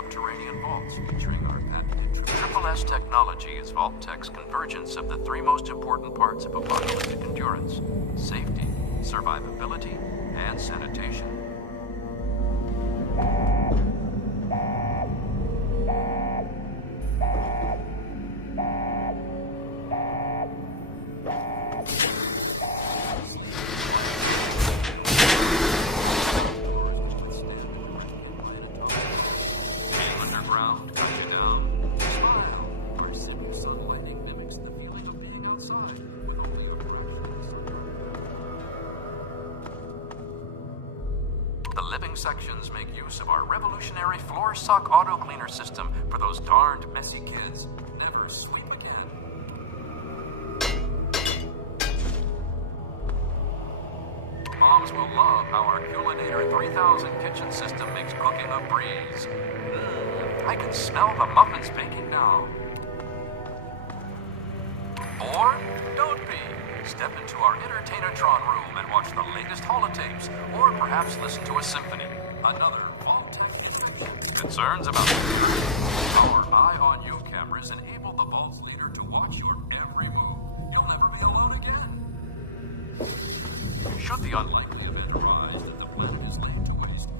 subterranean vaults featuring our patented Triple S technology is Vault Tech's convergence of the three most important parts of apocalyptic endurance: safety, survivability, and sanitation. Sections make use of our revolutionary floor sock auto cleaner system for those darned messy kids. Never sweep again. Moms will love how our Culinator 3000 kitchen system makes cooking a breeze. I can smell the muffins baking now. Or don't be. Step into our Entertainatron room and watch the latest holotapes, or perhaps listen to a symphony. Another Vault Tech inspection. Concerns about security? Our Eye on You cameras enable the Vault's leader to watch your every move. You'll never be alone again. Should the unlikely event arise that the planet is laid to waste,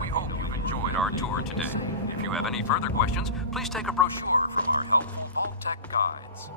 we hope you've enjoyed our tour today. If you have any further questions, please take a brochure from our helpful Vault Tech guides.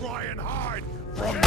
Try and hide from me!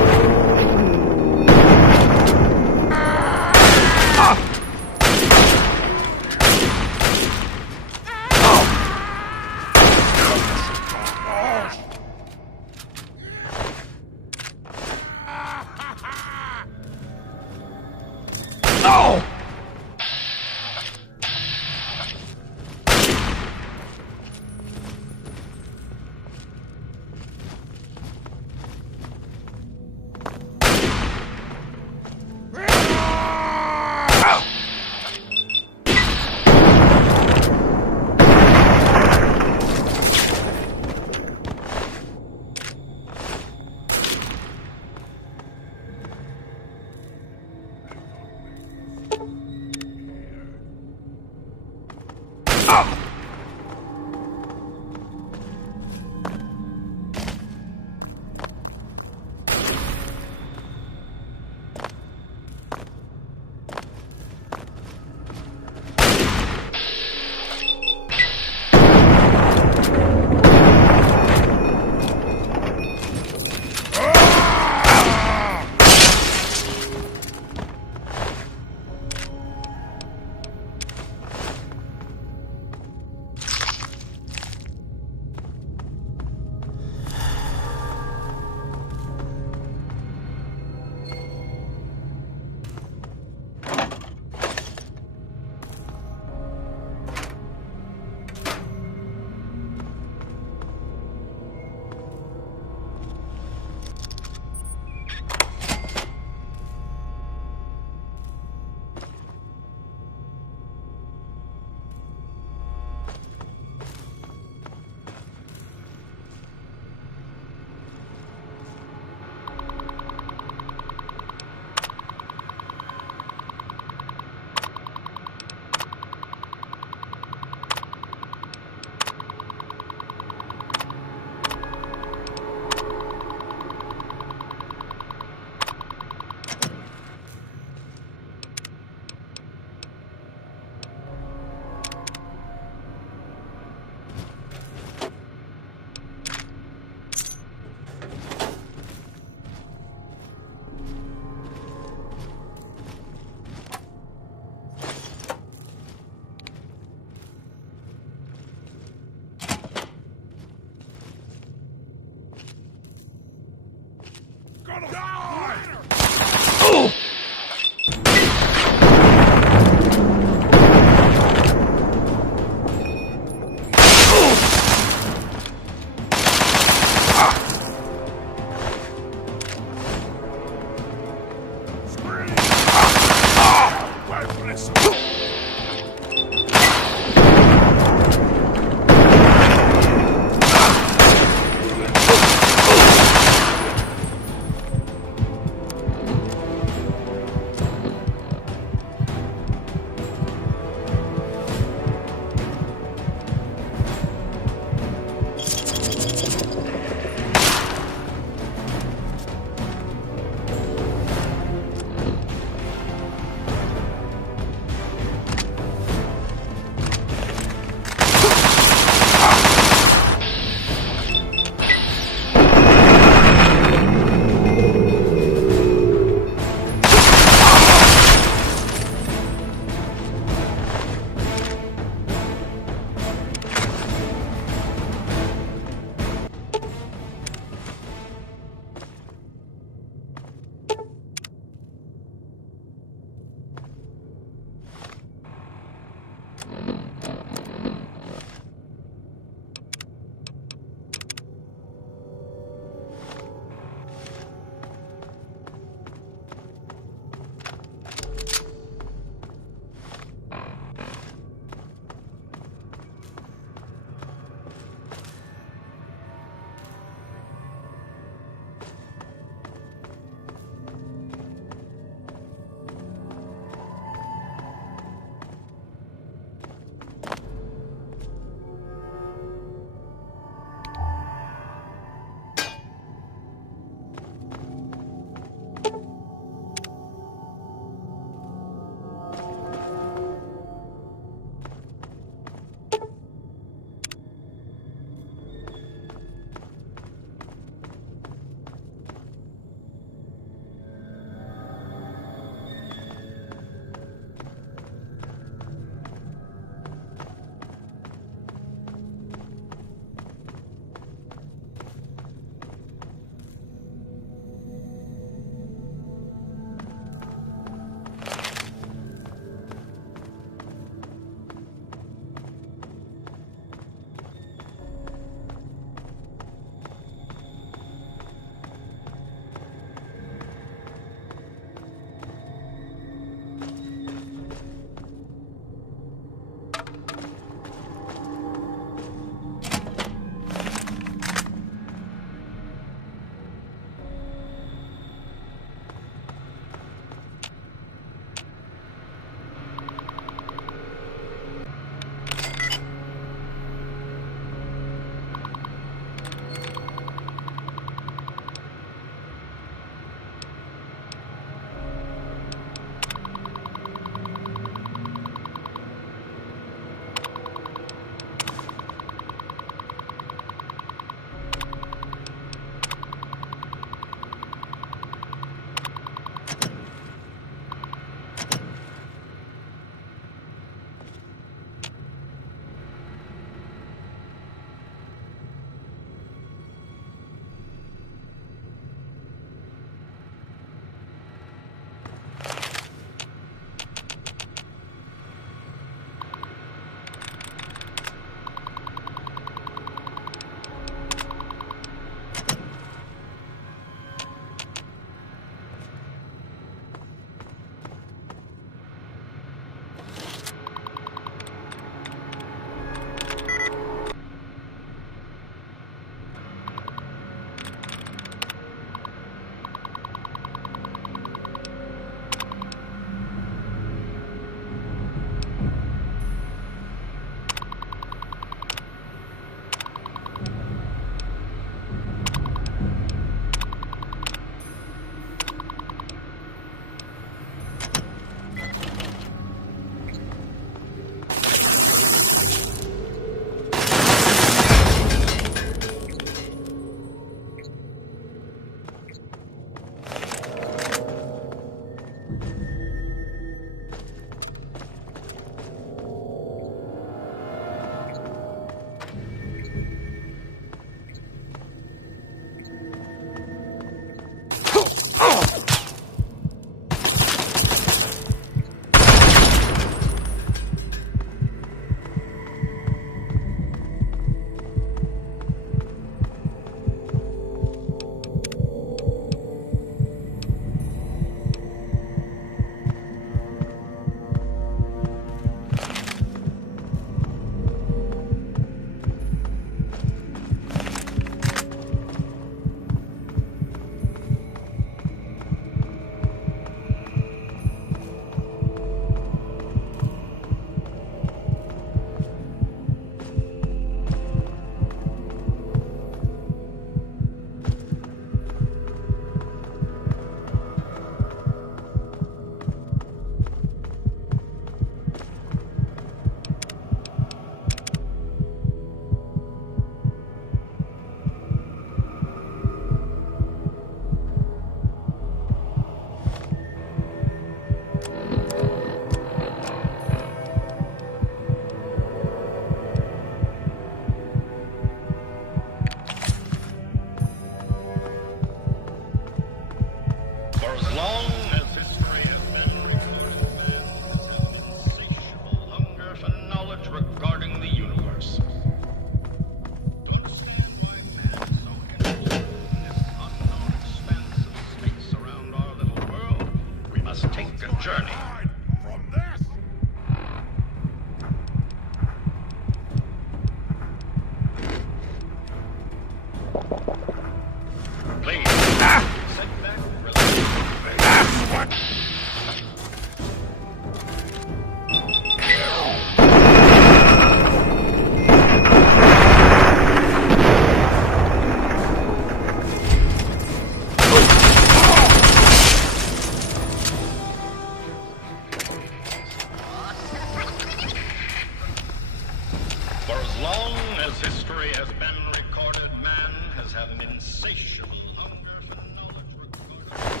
minds have an insatiable hunger for knowledge regarding...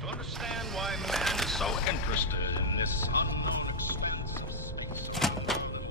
To understand why man is so interested in this unknown expanse of space around our little world.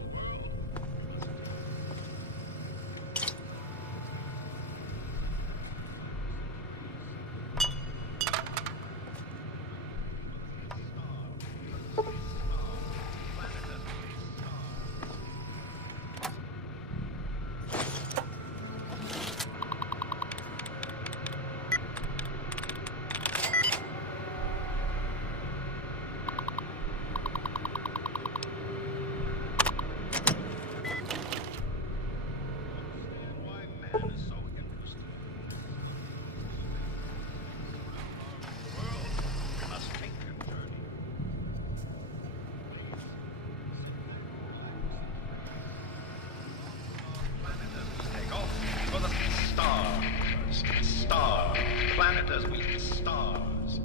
Planet as we stars.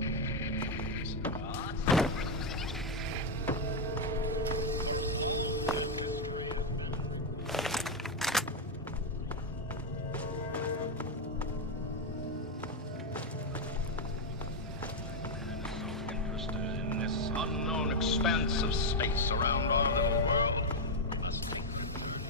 Interested in this unknown expanse of space around our little world. Must take a journey.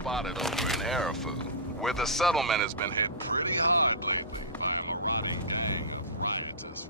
spotted over in Arafu, where the settlement has been hit pretty hard lately by a marauding gang of rioters.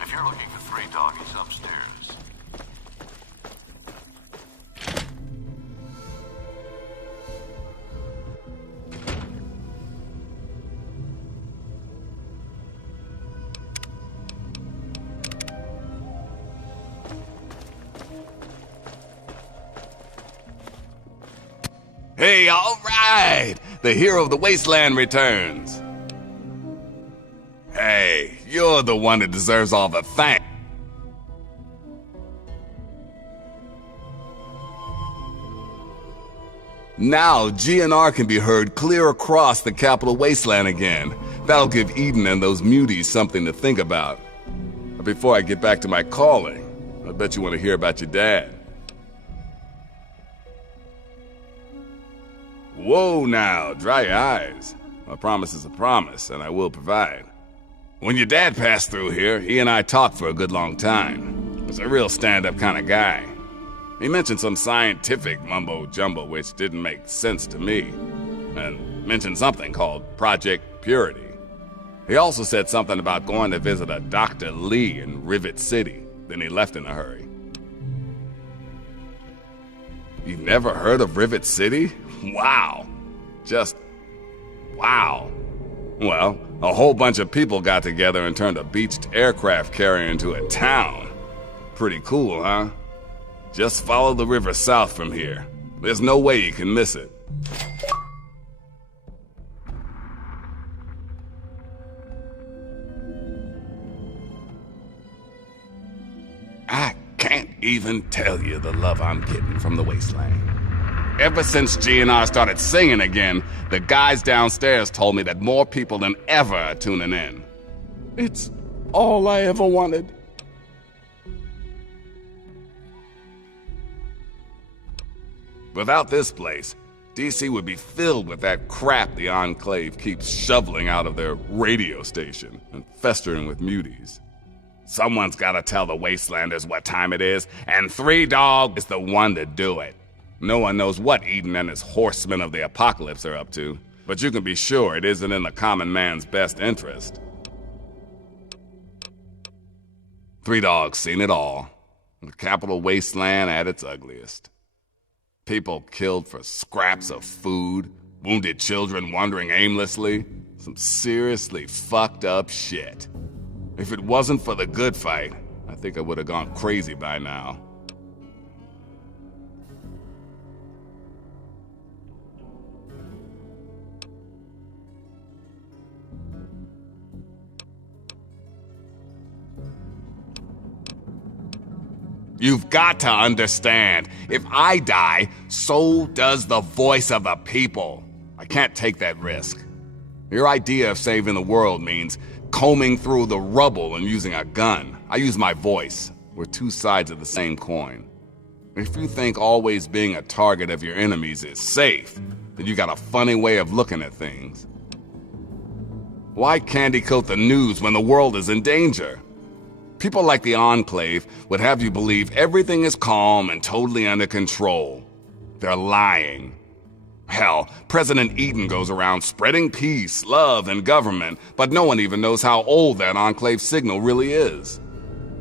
If you're looking for 3 doggies upstairs. Hey, all right! The hero of the wasteland returns. Hey, you're the one that deserves all the thanks. Now, GNR can be heard clear across the capital wasteland again. That'll give Eden and those muties something to think about. But before I get back to my calling, I bet you want to hear about your dad. Whoa now, dry your eyes. A promise is a promise, and I will provide. When your dad passed through here, he and I talked for a good long time. He was a real stand-up kind of guy. He mentioned some scientific mumbo-jumbo which didn't make sense to me, and mentioned something called Project Purity. He also said something about going to visit a Dr. Lee in Rivet City, then he left in a hurry. You've never heard of Rivet City? Wow. Just wow. Well, a whole bunch of people got together and turned a beached aircraft carrier into a town. Pretty cool, huh? Just follow the river south from here. There's no way you can miss it. I can't even tell you the love I'm getting from the wasteland. Ever since GNR started singing again, the guys downstairs told me that more people than ever are tuning in. It's all I ever wanted. Without this place, DC would be filled with that crap the Enclave keeps shoveling out of their radio station and festering with muties. Someone's gotta tell the Wastelanders what time it is, and 3 Dog is the one to do it. No one knows what Eden and his horsemen of the apocalypse are up to, but you can be sure it isn't in the common man's best interest. 3 Dog's seen it all. The capital wasteland at its ugliest. People killed for scraps of food, wounded children wandering aimlessly. Some seriously fucked up shit. If it wasn't for the good fight, I think I would have gone crazy by now. You've got to understand, if I die, so does the voice of the people. I can't take that risk. Your idea of saving the world means combing through the rubble and using a gun. I use my voice. We're two sides of the same coin. If you think always being a target of your enemies is safe, then you got a funny way of looking at things. Why candy coat the news when the world is in danger? People like the Enclave would have you believe everything is calm and totally under control. They're lying. Hell, President Eaton goes around spreading peace, love, and government, but no one even knows how old that Enclave signal really is.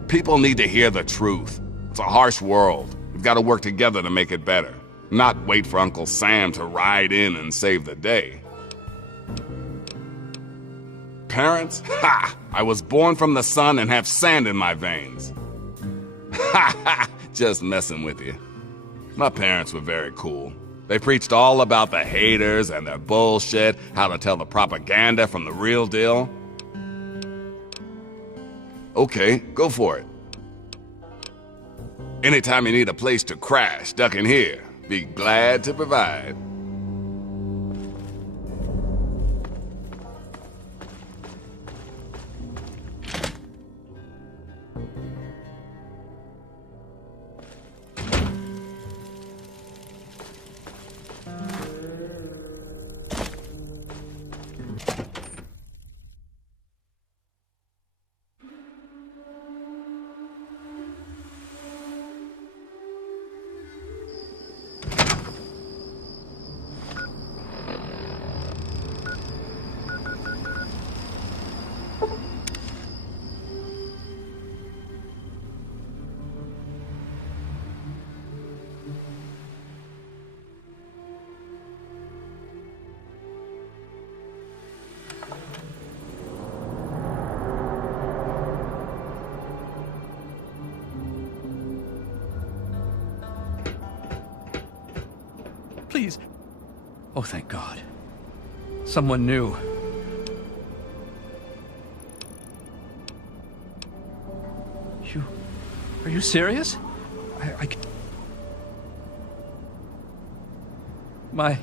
People need to hear the truth. It's a harsh world. We've got to work together to make it better, not wait for Uncle Sam to ride in and save the day. Parents? Ha! I was born from the sun and have sand in my veins. Ha ha! Just messing with you. My parents were very cool. They preached all about the haters and their bullshit, how to tell the propaganda from the real deal. Okay, go for it. Anytime you need a place to crash, duck in here. Be glad to provide. Please. Oh, thank God. Someone knew. Are you serious? My...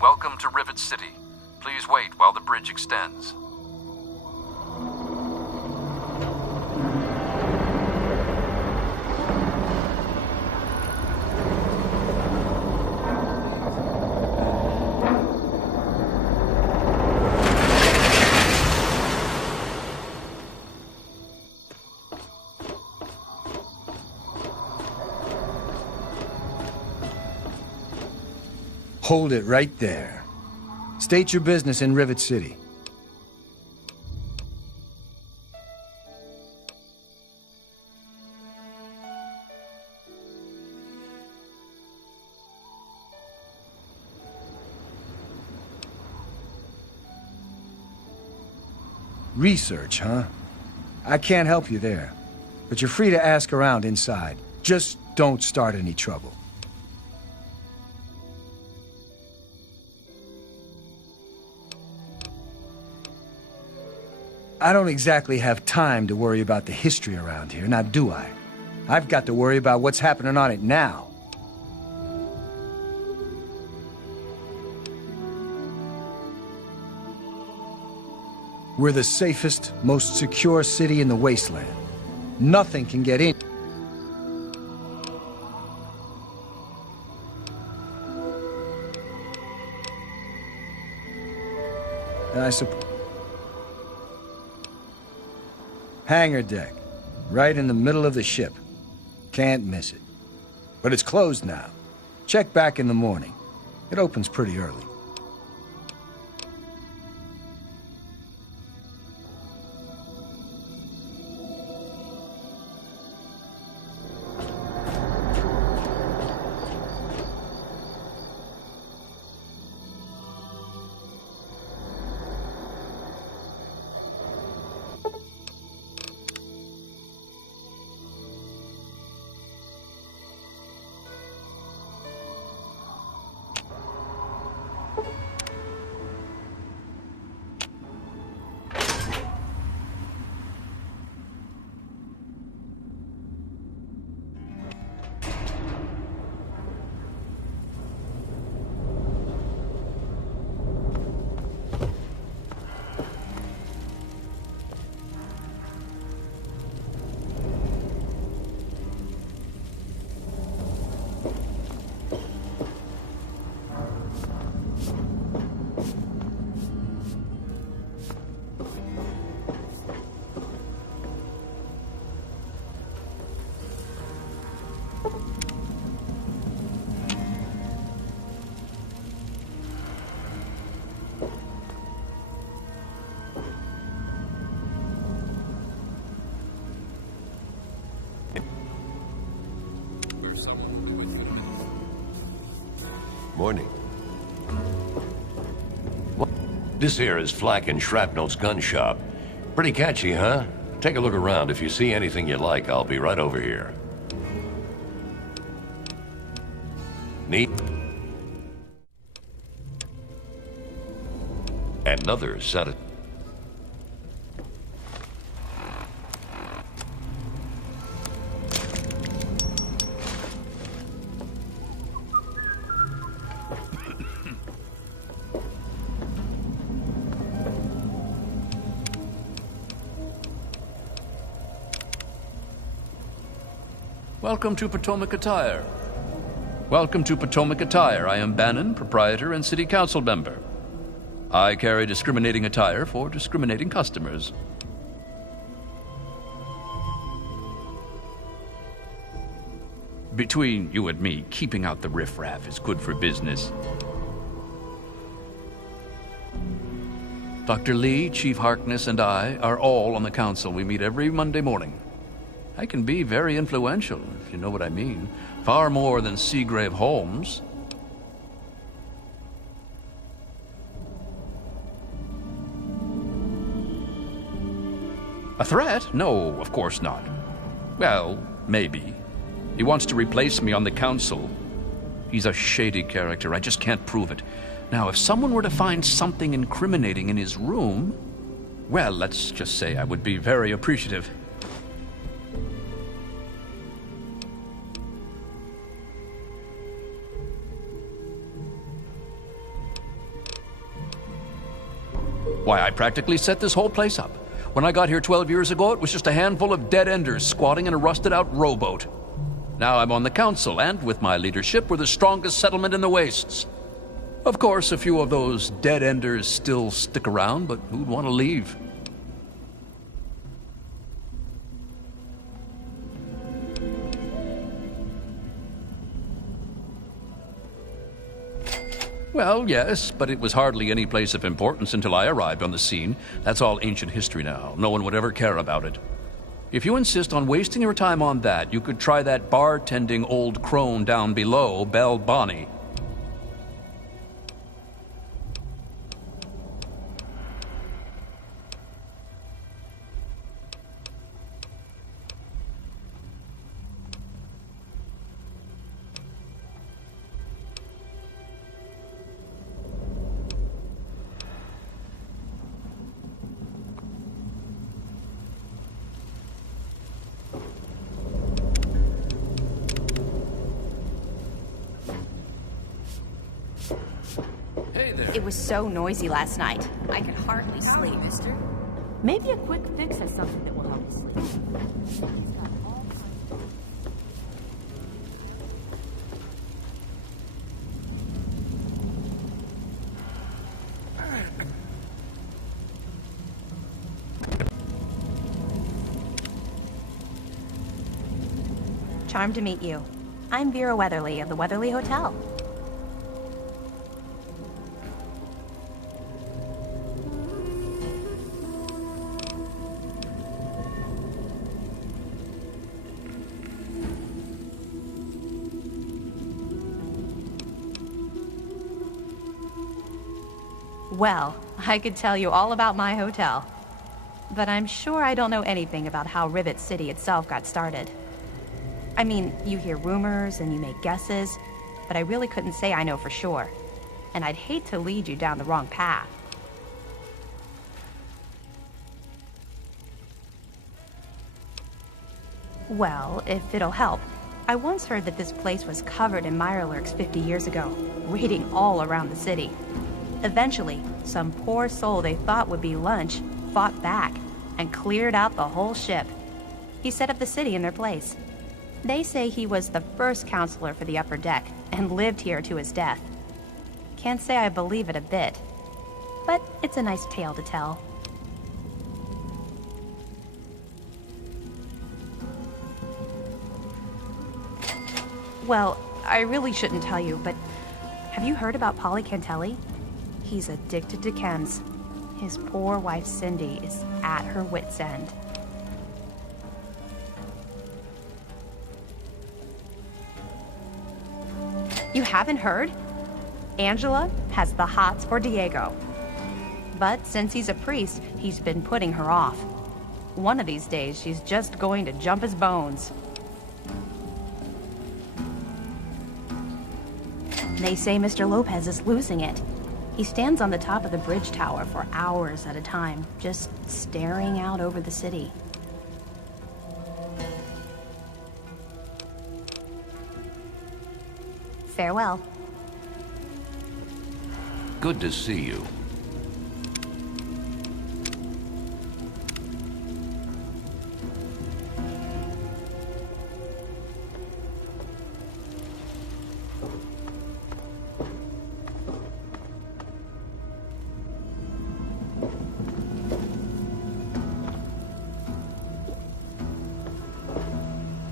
Welcome to Rivet City. Please wait while the bridge extends. Hold it right there. State your business in Rivet City. Research, huh? I can't help you there, but you're free to ask around inside. Just don't start any trouble. I don't exactly have time to worry about the history around here, now do I? I've got to worry about what's happening on it now. We're the safest, most secure city in the wasteland. Nothing can get in. And I suppose... Hangar deck, right in the middle of the ship. Can't miss it. But it's closed now. Check back in the morning. It opens pretty early. Morning. This here is Flack and Shrapnel's gun shop. Pretty catchy, huh? Take a look around. If you see anything you like, I'll be right over here. Neat. Another set of... Welcome to Potomac Attire. Welcome to Potomac Attire. I am Bannon, proprietor and city council member. I carry discriminating attire for discriminating customers. Between you and me, keeping out the riffraff is good for business. Dr. Lee, Chief Harkness, and I are all on the council. We meet every Monday morning. I can be very influential, if you know what I mean. Far more than Seagrave Holmes. A threat? No, of course not. Well, maybe. He wants to replace me on the council. He's a shady character. I just can't prove it. Now, if someone were to find something incriminating in his room, well, let's just say I would be very appreciative. Why, I practically set this whole place up. When I got here 12 years ago, it was just a handful of dead-enders squatting in a rusted-out rowboat. Now I'm on the council, and with my leadership, we're the strongest settlement in the wastes. Of course, a few of those dead-enders still stick around, but who'd want to leave? Well, yes, but it was hardly any place of importance until I arrived on the scene. That's all ancient history now. No one would ever care about it. If you insist on wasting your time on that, you could try that bartending old crone down below, Belle Bonnie. It was so noisy last night. I could hardly sleep. Mister? Maybe a quick fix has something that will help you sleep. Charmed to meet you. I'm Vera Weatherly of the Weatherly Hotel. Well, I could tell you all about my hotel. But I'm sure I don't know anything about how Rivet City itself got started. I mean, you hear rumors and you make guesses, but I really couldn't say I know for sure. And I'd hate to lead you down the wrong path. Well, if it'll help, I once heard that this place was covered in mirelurks 50 years ago, raiding all around the city. Eventually, some poor soul they thought would be lunch fought back and cleared out the whole ship. He set up the city in their place. They say he was the first counselor for the upper deck and lived here to his death. Can't say I believe it a bit, but it's a nice tale to tell. Well, I really shouldn't tell you, but have you heard about Polly Cantelli? He's addicted to chems. His poor wife Cindy is at her wit's end. You haven't heard? Angela has the hots for Diego. But since he's a priest, he's been putting her off. One of these days, she's just going to jump his bones. They say Mr. Lopez is losing it. He stands on the top of the bridge tower for hours at a time, just staring out over the city. Farewell. Good to see you.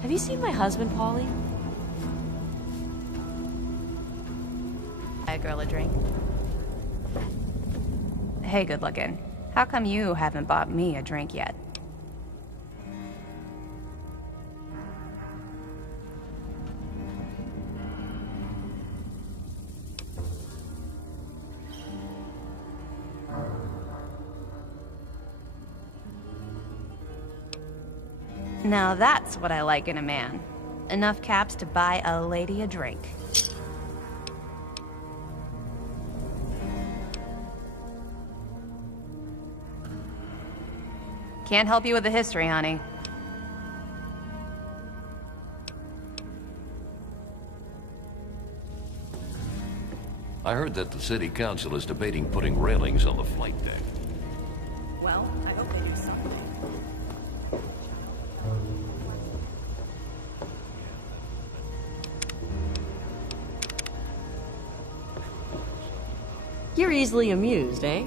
Have you seen my husband, Polly? Buy a girl a drink. Hey, good looking. How come you haven't bought me a drink yet? Now that's what I like in a man. Enough caps to buy a lady a drink. Can't help you with the history, honey. I heard that the city council is debating putting railings on the flight deck. Well, I hope they do something. You're easily amused, eh?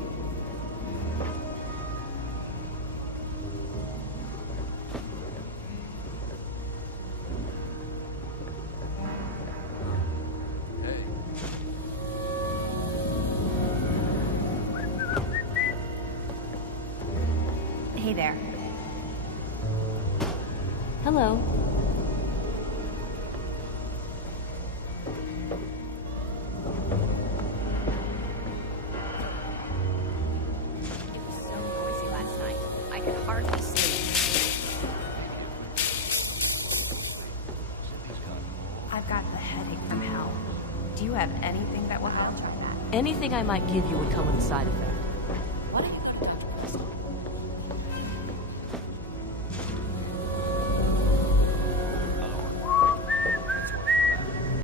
Hey there. Hello. It was so noisy last night. I could hardly sleep. I've got the headache from hell. Do you have anything that will help? Anything I might give you would come with a side effect.